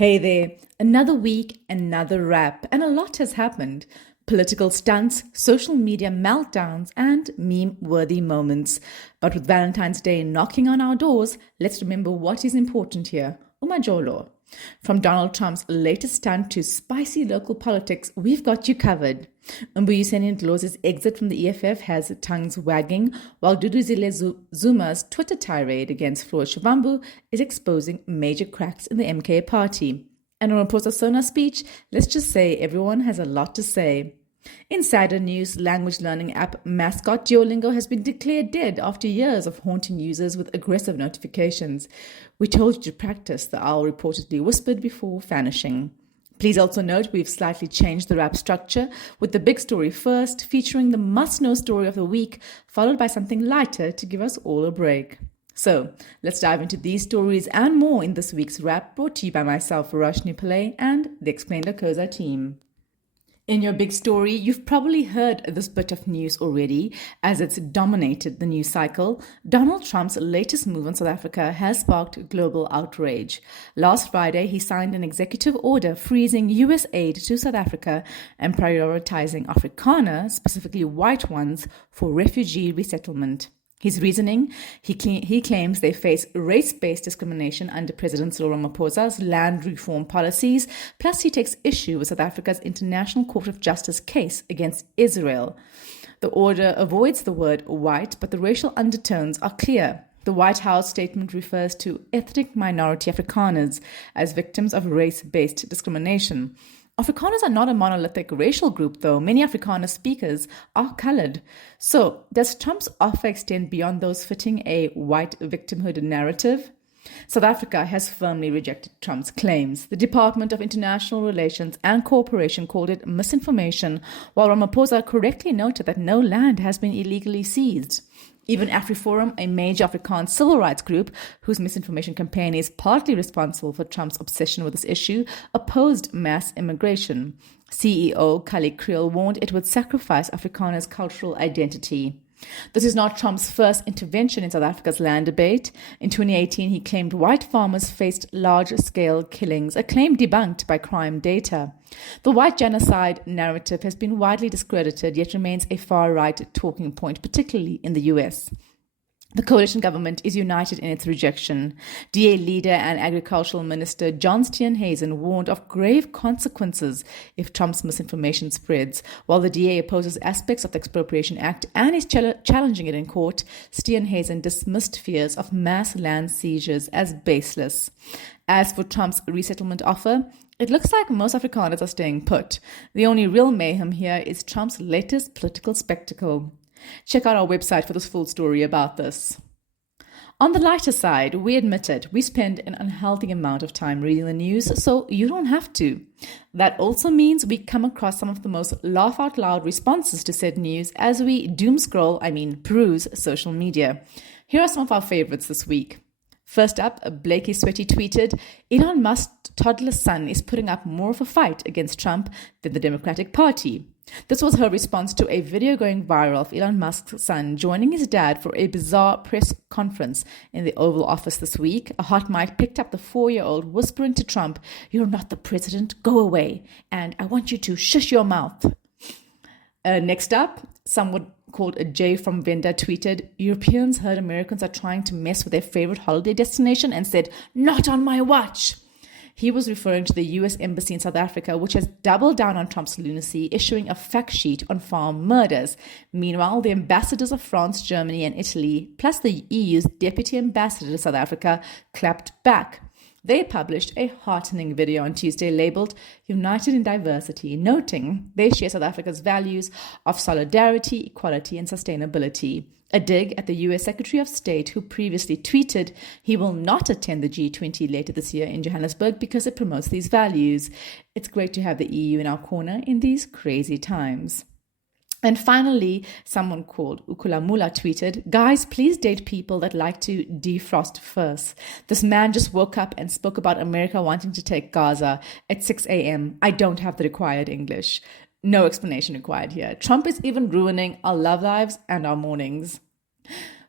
Hey there, another week, another wrap, and a lot has happened. Political stunts, social media meltdowns, and meme worthy moments. But with Valentine's Day knocking on our doors, let's remember what is important here. Umajolo. From Donald Trump's latest stunt to spicy local politics, we've got you covered. Mbuyiseni Ndlozi's exit from the EFF has tongues wagging, while Duduzile Zuma's Twitter tirade against Floyd Shivambu is exposing major cracks in the MK party. And on Ramaphosa Sona's speech, let's just say everyone has a lot to say. Insider news, language learning app mascot Duolingo has been declared dead after years of haunting users with aggressive notifications. We told you to practice, the owl reportedly whispered before vanishing. Please also note we've slightly changed the wrap structure, with the big story first, featuring the must-know story of the week, followed by something lighter to give us all a break. So, let's dive into these stories and more in this week's wrap, brought to you by myself, Verashni Pillay, and the Explained Akosa team. In your big story, you've probably heard this bit of news already, as it's dominated the news cycle. Donald Trump's latest move on South Africa has sparked global outrage. Last Friday, he signed an executive order freezing US aid to South Africa and prioritizing Afrikaners, specifically white ones, for refugee resettlement. His reasoning, he claims they face race-based discrimination under President Cyril Ramaphosa's land reform policies, plus he takes issue with South Africa's International Court of Justice case against Israel. The order avoids the word white, but the racial undertones are clear. The White House statement refers to ethnic minority Afrikaners as victims of race-based discrimination. Afrikaners are not a monolithic racial group, though. Many Afrikaner speakers are colored. So, does Trump's offer extend beyond those fitting a white victimhood narrative? South Africa has firmly rejected Trump's claims. The Department of International Relations and Cooperation called it misinformation, while Ramaphosa correctly noted that no land has been illegally seized. Even AfriForum, a major Afrikaans civil rights group whose misinformation campaign is partly responsible for Trump's obsession with this issue, opposed mass immigration. CEO Kali Kriel warned it would sacrifice Afrikaners' cultural identity. This is not Trump's first intervention in South Africa's land debate. In 2018, he claimed white farmers faced large-scale killings, a claim debunked by crime data. The white genocide narrative has been widely discredited, yet remains a far-right talking point, particularly in the US. The coalition government is united in its rejection. DA leader and agricultural minister John Steenhuisen warned of grave consequences if Trump's misinformation spreads. While the DA opposes aspects of the Expropriation Act and is challenging it in court, Steenhuisen dismissed fears of mass land seizures as baseless. As for Trump's resettlement offer, it looks like most Afrikaners are staying put. The only real mayhem here is Trump's latest political spectacle. Check out our website for this full story about this. On the lighter side, we admit it, we spend an unhealthy amount of time reading the news, so you don't have to. That also means we come across some of the most laugh-out-loud responses to said news as we peruse social media. Here are some of our favorites this week. First up, Blakey Sweaty tweeted, Elon Musk's toddler son is putting up more of a fight against Trump than the Democratic Party. This was her response to a video going viral of Elon Musk's son joining his dad for a bizarre press conference in the Oval Office this week. A hot mic picked up the 4-year-old whispering to Trump, "You're not the president, go away, and I want you to shush your mouth." Next up, someone called a J from Venda tweeted, Europeans heard Americans are trying to mess with their favorite holiday destination and said, "Not on my watch." He was referring to the US Embassy in South Africa, which has doubled down on Trump's lunacy, issuing a fact sheet on farm murders. Meanwhile, the ambassadors of France, Germany, and Italy, plus the EU's deputy ambassador to South Africa, clapped back. They published a heartening video on Tuesday labeled United in Diversity, noting they share South Africa's values of solidarity, equality, and sustainability. A dig at the US Secretary of State, who previously tweeted he will not attend the G20 later this year in Johannesburg because it promotes these values. It's great to have the EU in our corner in these crazy times. And finally, someone called Ukulamula tweeted, "Guys, please date people that like to defrost first. This man just woke up and spoke about America wanting to take Gaza at 6 a.m. I don't have the required English." No explanation required here. Trump is even ruining our love lives and our mornings.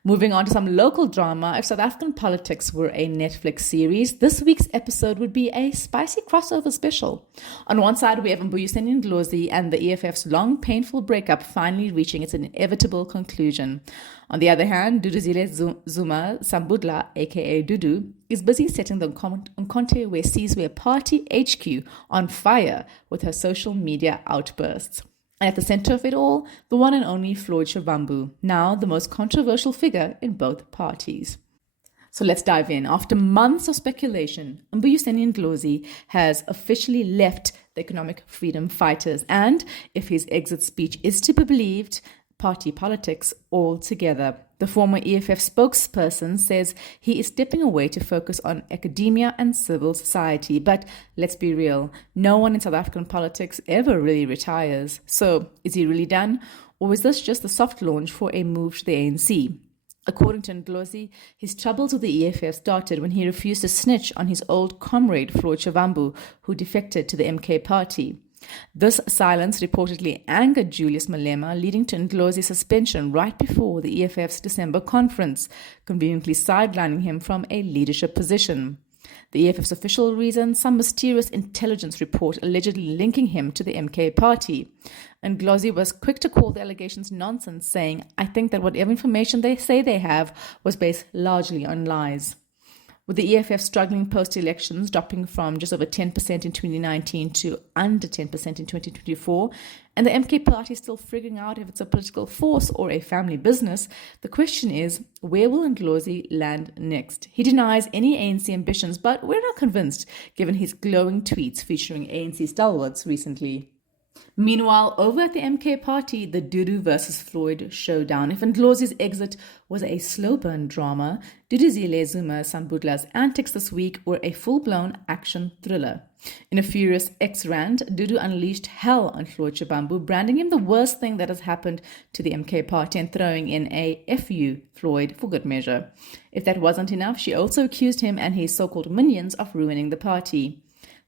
Moving on to some local drama, if South African politics were a Netflix series, this week's episode would be a spicy crossover special. On one side, we have Mbuyiseni Ndlozi and the EFF's long, painful breakup finally reaching its inevitable conclusion. On the other hand, Duduzile Zuma Sambudla, aka Dudu, is busy setting the Umkhonto we Sizwe Party HQ on fire with her social media outbursts. And at the center of it all, the one and only Floyd Shivambu, now the most controversial figure in both parties. So let's dive in. After months of speculation, Mbuyiseni Ndlozi has officially left the Economic Freedom Fighters, and if his exit speech is to be believed, party politics altogether. The former EFF spokesperson says he is stepping away to focus on academia and civil society. But let's be real, no one in South African politics ever really retires. So is he really done? Or is this just the soft launch for a move to the ANC? According to Ndlozi, his troubles with the EFF started when he refused to snitch on his old comrade Floyd Shivambu, who defected to the MK party. This silence reportedly angered Julius Malema, leading to Ndlozi's suspension right before the EFF's December conference, conveniently sidelining him from a leadership position. The EFF's official reason, some mysterious intelligence report allegedly linking him to the MK party. Ndlozi was quick to call the allegations nonsense, saying, "I think that whatever information they say they have was based largely on lies." With the EFF struggling post-elections, dropping from just over 10% in 2019 to under 10% in 2024, and the MK party still figuring out if it's a political force or a family business, the question is, where will Ndlozi land next? He denies any ANC ambitions, but we're not convinced, given his glowing tweets featuring ANC stalwarts recently. Meanwhile, over at the MK party, the Dudu versus Floyd showdown. If Ndlozi's exit was a slow burn drama, Duduzile Zuma Sambudla's antics this week were a full-blown action thriller. In a furious ex-rant, Dudu unleashed hell on Floyd Shivambu, branding him the worst thing that has happened to the MK party and throwing in a "F you, Floyd," for good measure. If that wasn't enough, she also accused him and his so-called minions of ruining the party.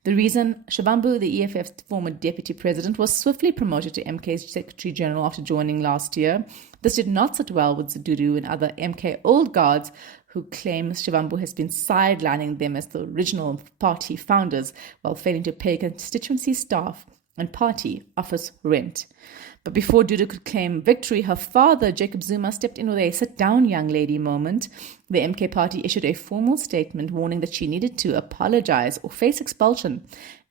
The reason Shivambu, the EFF's former deputy president, was swiftly promoted to MK's secretary general after joining last year. This did not sit well with Dudu and other MK old guards who claim Shivambu has been sidelining them as the original party founders while failing to pay constituency staff and party office rent. But before Dudu could claim victory, her father, Jacob Zuma, stepped in with a sit-down young lady moment. The MK party issued a formal statement warning that she needed to apologize or face expulsion.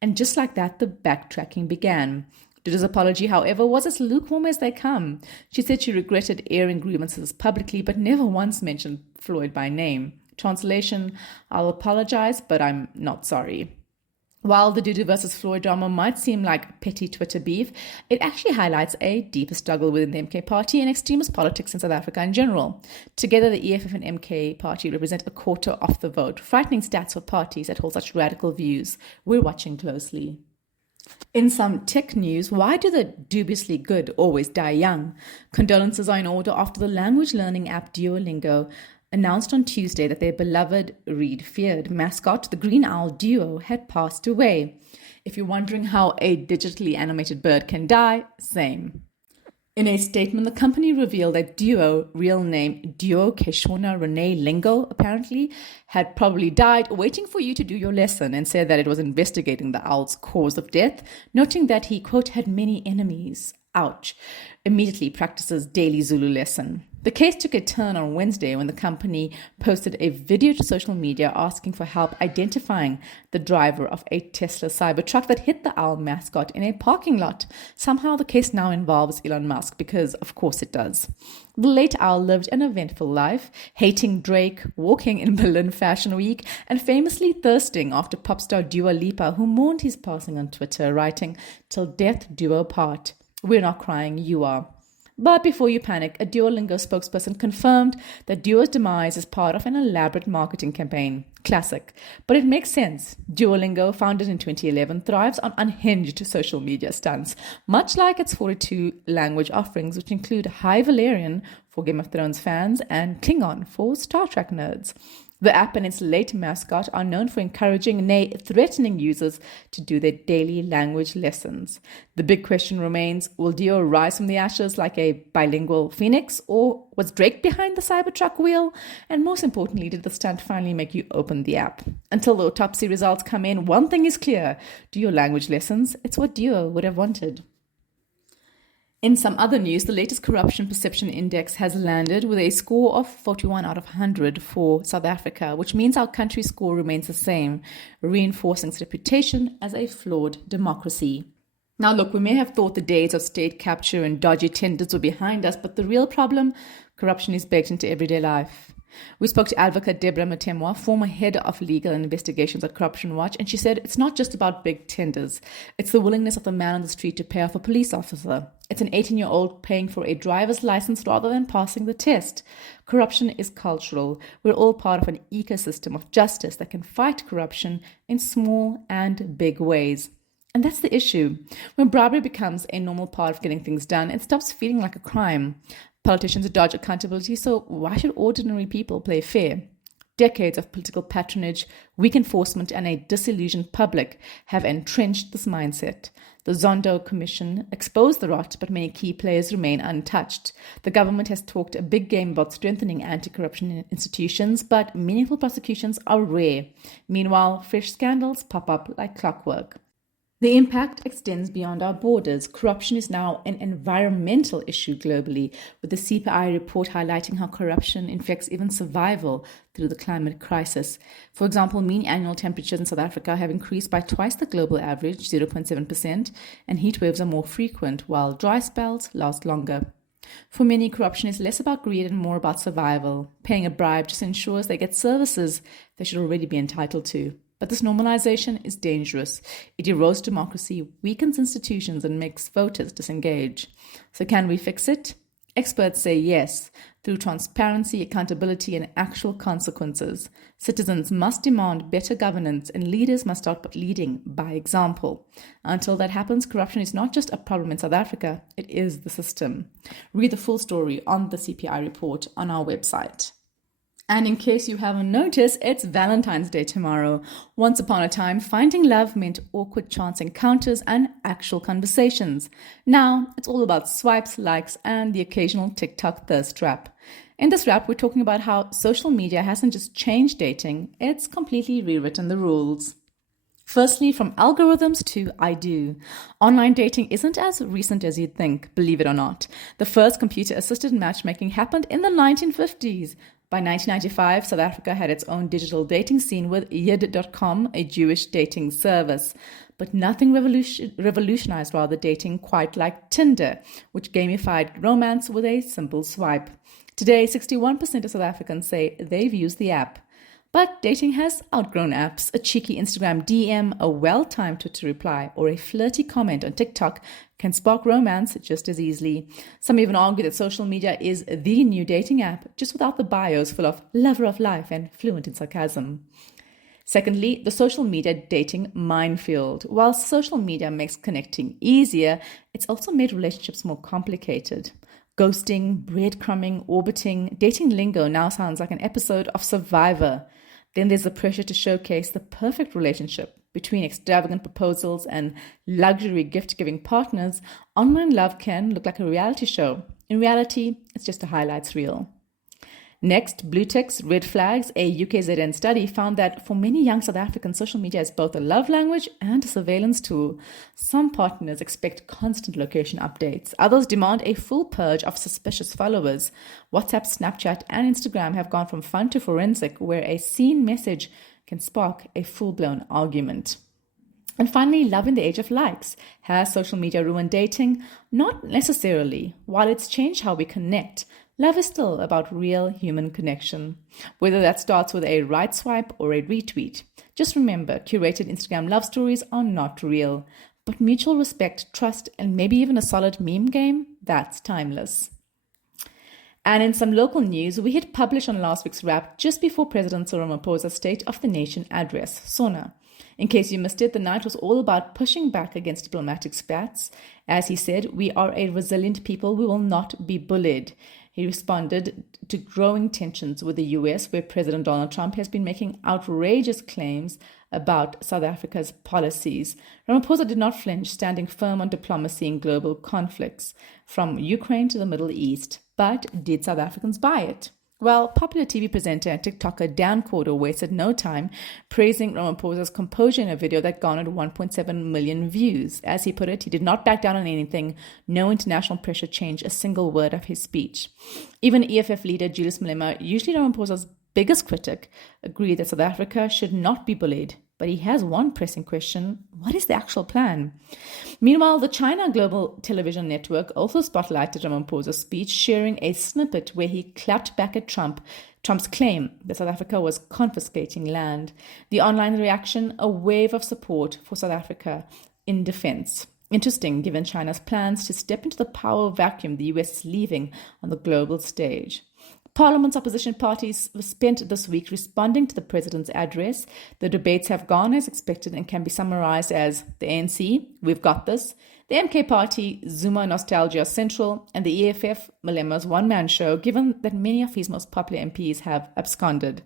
And just like that, the backtracking began. Dudu's apology, however, was as lukewarm as they come. She said she regretted airing grievances publicly, but never once mentioned Floyd by name. Translation: I'll apologize, but I'm not sorry. While the Dudu versus Floyd drama might seem like petty Twitter beef, it actually highlights a deeper struggle within the MK party and extremist politics in South Africa in general. Together, the EFF and MK party represent a quarter of the vote, frightening stats for parties that hold such radical views. We're watching closely. In some tech news, why do the dubiously good always die young? Condolences are in order after the language learning app Duolingo announced on Tuesday that their beloved, read-feared mascot, the green owl Duo, had passed away. If you're wondering how a digitally animated bird can die, same. In a statement, the company revealed that Duo, real name Duo Keshona Renee Lingo, apparently had probably died waiting for you to do your lesson, and said that it was investigating the owl's cause of death, noting that he, quote, had many enemies. Ouch. Immediately practices daily Zulu lesson. The case took a turn on Wednesday when the company posted a video to social media asking for help identifying the driver of a Tesla Cybertruck that hit the owl mascot in a parking lot. Somehow the case now involves Elon Musk because, of course, it does. The late owl lived an eventful life, hating Drake, walking in Berlin Fashion Week, and famously thirsting after pop star Dua Lipa, who mourned his passing on Twitter, writing, "Till death do our part. We're not crying, you are." But before you panic, a Duolingo spokesperson confirmed that Duo's demise is part of an elaborate marketing campaign. Classic. But it makes sense. Duolingo, founded in 2011, thrives on unhinged social media stunts, much like its 42 language offerings, which include High Valyrian for Game of Thrones fans and Klingon for Star Trek nerds. The app and its late mascot are known for encouraging, nay, threatening users to do their daily language lessons. The big question remains, will Duo rise from the ashes like a bilingual phoenix, or was Drake behind the Cybertruck wheel? And most importantly, did the stunt finally make you open the app? Until the autopsy results come in, one thing is clear: do your language lessons. It's what Duo would have wanted. In some other news, the latest Corruption Perception Index has landed with a score of 41 out of 100 for South Africa, which means our country's score remains the same, reinforcing its reputation as a flawed democracy. Now look, we may have thought the days of state capture and dodgy tenders were behind us, but the real problem, corruption, is baked into everyday life. We spoke to advocate Deborah Matemwa, former head of legal investigations at Corruption Watch, and she said it's not just about big tenders. It's the willingness of the man on the street to pay off a police officer. It's an 18-year-old paying for a driver's license rather than passing the test. Corruption is cultural. We're all part of an ecosystem of justice that can fight corruption in small and big ways. And that's the issue. When bribery becomes a normal part of getting things done, it stops feeling like a crime. Politicians dodge accountability, so why should ordinary people play fair? Decades of political patronage, weak enforcement, and a disillusioned public have entrenched this mindset. The Zondo Commission exposed the rot, but many key players remain untouched. The government has talked a big game about strengthening anti-corruption institutions, but meaningful prosecutions are rare. Meanwhile, fresh scandals pop up like clockwork. The impact extends beyond our borders. Corruption is now an environmental issue globally, with the CPI report highlighting how corruption infects even survival through the climate crisis. For example, mean annual temperatures in South Africa have increased by twice the global average, 0.7%, and heat waves are more frequent, while dry spells last longer. For many, corruption is less about greed and more about survival. Paying a bribe just ensures they get services they should already be entitled to. But this normalization is dangerous. It erodes democracy, weakens institutions, and makes voters disengage. So can we fix it? Experts say yes, through transparency, accountability, and actual consequences. Citizens must demand better governance, and leaders must start leading by example. Until that happens, corruption is not just a problem in South Africa, it is the system. Read the full story on the CPI report on our website. And in case you haven't noticed, it's Valentine's Day tomorrow. Once upon a time, finding love meant awkward chance encounters and actual conversations. Now, it's all about swipes, likes, and the occasional TikTok thirst trap. In this wrap, we're talking about how social media hasn't just changed dating, it's completely rewritten the rules. Firstly, from algorithms to I do. Online dating isn't as recent as you'd think, believe it or not. The first computer-assisted matchmaking happened in the 1950s. By 1995, South Africa had its own digital dating scene with Yid.com, a Jewish dating service. But nothing revolutionized dating quite like Tinder, which gamified romance with a simple swipe. Today, 61% of South Africans say they've used the app. But dating has outgrown apps. A cheeky Instagram DM, a well-timed Twitter reply, or a flirty comment on TikTok can spark romance just as easily. Some even argue that social media is the new dating app, just without the bios full of lover of life and fluent in sarcasm. Secondly, the social media dating minefield. While social media makes connecting easier, it's also made relationships more complicated. Ghosting, breadcrumbing, orbiting, dating lingo now sounds like an episode of Survivor. Then there's the pressure to showcase the perfect relationship. Between extravagant proposals and luxury gift-giving partners, online love can look like a reality show. In reality, it's just a highlights reel. Next, blue ticks, red flags. A UKZN study found that for many young South Africans, social media is both a love language and a surveillance tool. Some partners expect constant location updates. Others demand a full purge of suspicious followers. WhatsApp, Snapchat, and Instagram have gone from fun to forensic, where a seen message can spark a full-blown argument. And finally, love in the age of likes. Has social media ruined dating? Not necessarily. While it's changed how we connect, love is still about real human connection. Whether that starts with a right swipe or a retweet. Just remember, curated Instagram love stories are not real. But mutual respect, trust, and maybe even a solid meme game, that's timeless. And in some local news, we hit publish on last week's wrap just before President Cyril Ramaphosa's State of the Nation address, Sona. In case you missed it, the night was all about pushing back against diplomatic spats. As he said, we are a resilient people, we will not be bullied. He responded to growing tensions with the US, where President Donald Trump has been making outrageous claims about South Africa's policies. Ramaphosa did not flinch, standing firm on diplomacy in global conflicts, from Ukraine to the Middle East. But did South Africans buy it? Well, popular TV presenter and TikToker Dan Corder wasted no time praising Ramaphosa's composure in a video that garnered 1.7 million views. As he put it, he did not back down on anything. No international pressure changed a single word of his speech. Even EFF leader Julius Malema, usually Ramaphosa's biggest critic, agreed that South Africa should not be bullied. But he has one pressing question: what is the actual plan? Meanwhile, the China Global Television Network also spotlighted Ramaphosa's speech, sharing a snippet where he clapped back at Trump's claim that South Africa was confiscating land. The online reaction: a wave of support for South Africa in defense. Interesting, given China's plans to step into the power vacuum the US is leaving on the global stage. Parliament's opposition parties were spent this week responding to the president's address. The debates have gone as expected and can be summarized as the ANC, we've got this; the MK party, Zuma Nostalgia Central; and the EFF, Malema's one-man show, given that many of his most popular MPs have absconded.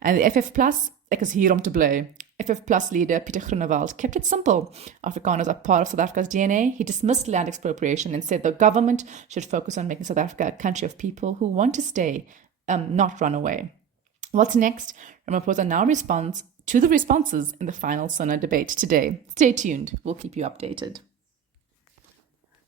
And the FF Plus, ek is hier om te bly. FF Plus leader Pieter Groenewald kept it simple. Afrikaners are part of South Africa's DNA. He dismissed land expropriation and said the government should focus on making South Africa a country of people who want to stay, not run away. What's next? Ramaphosa now responds to the responses in the final Sona debate today. Stay tuned. We'll keep you updated.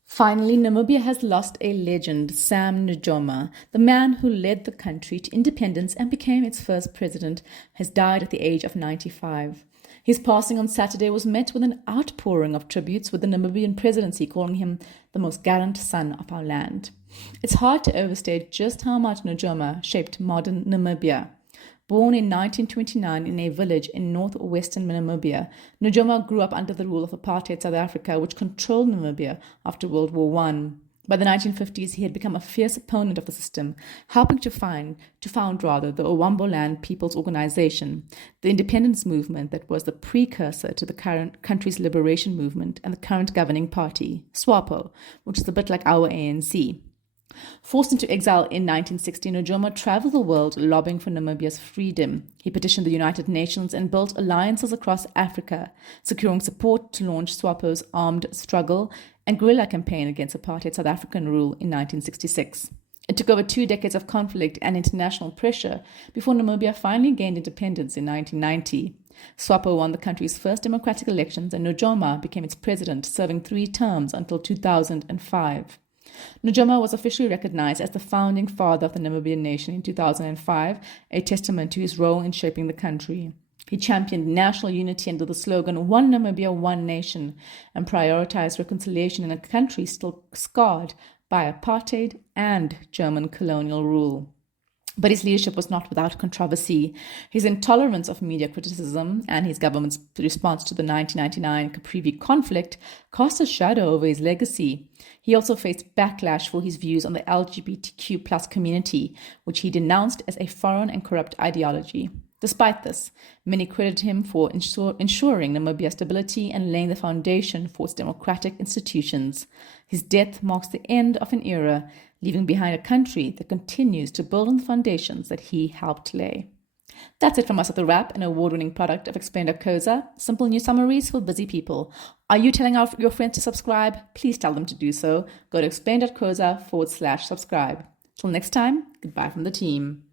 Finally, Namibia has lost a legend, Sam Nujoma. The man who led the country to independence and became its first president has died at the age of 95. His passing on Saturday was met with an outpouring of tributes, with the Namibian presidency calling him the most gallant son of our land. It's hard to overstate just how much Nujoma shaped modern Namibia. Born in 1929 in a village in northwestern Namibia, Nujoma grew up under the rule of apartheid South Africa, which controlled Namibia after World War I. By the 1950s, he had become a fierce opponent of the system, helping to found the Owamboland People's Organization, the independence movement that was the precursor to the current country's liberation movement and the current governing party, SWAPO, which is a bit like our ANC. Forced into exile in 1960, Nujoma traveled the world lobbying for Namibia's freedom. He petitioned the United Nations and built alliances across Africa, securing support to launch SWAPO's armed struggle and guerrilla campaign against apartheid South African rule in 1966. It took over 2 decades of conflict and international pressure before Namibia finally gained independence in 1990. SWAPO won the country's first democratic elections and Nujoma became its president, serving 3 terms until 2005. Nujoma was officially recognized as the founding father of the Namibian nation in 2005, a testament to his role in shaping the country. He championed national unity under the slogan "One Namibia, One Nation" and prioritized reconciliation in a country still scarred by apartheid and German colonial rule. But his leadership was not without controversy. His intolerance of media criticism and his government's response to the 1999 Caprivi conflict cast a shadow over his legacy. He also faced backlash for his views on the LGBTQ+ community, which he denounced as a foreign and corrupt ideology. Despite this, many credit him for ensuring Namibia's stability and laying the foundation for its democratic institutions. His death marks the end of an era, leaving behind a country that continues to build on the foundations that he helped lay. That's it from us at The Wrap, an award-winning product of Explained.coza. Simple news summaries for busy people. Are you telling your friends to subscribe? Please tell them to do so. Go to explained.coza/subscribe. Till next time, goodbye from the team.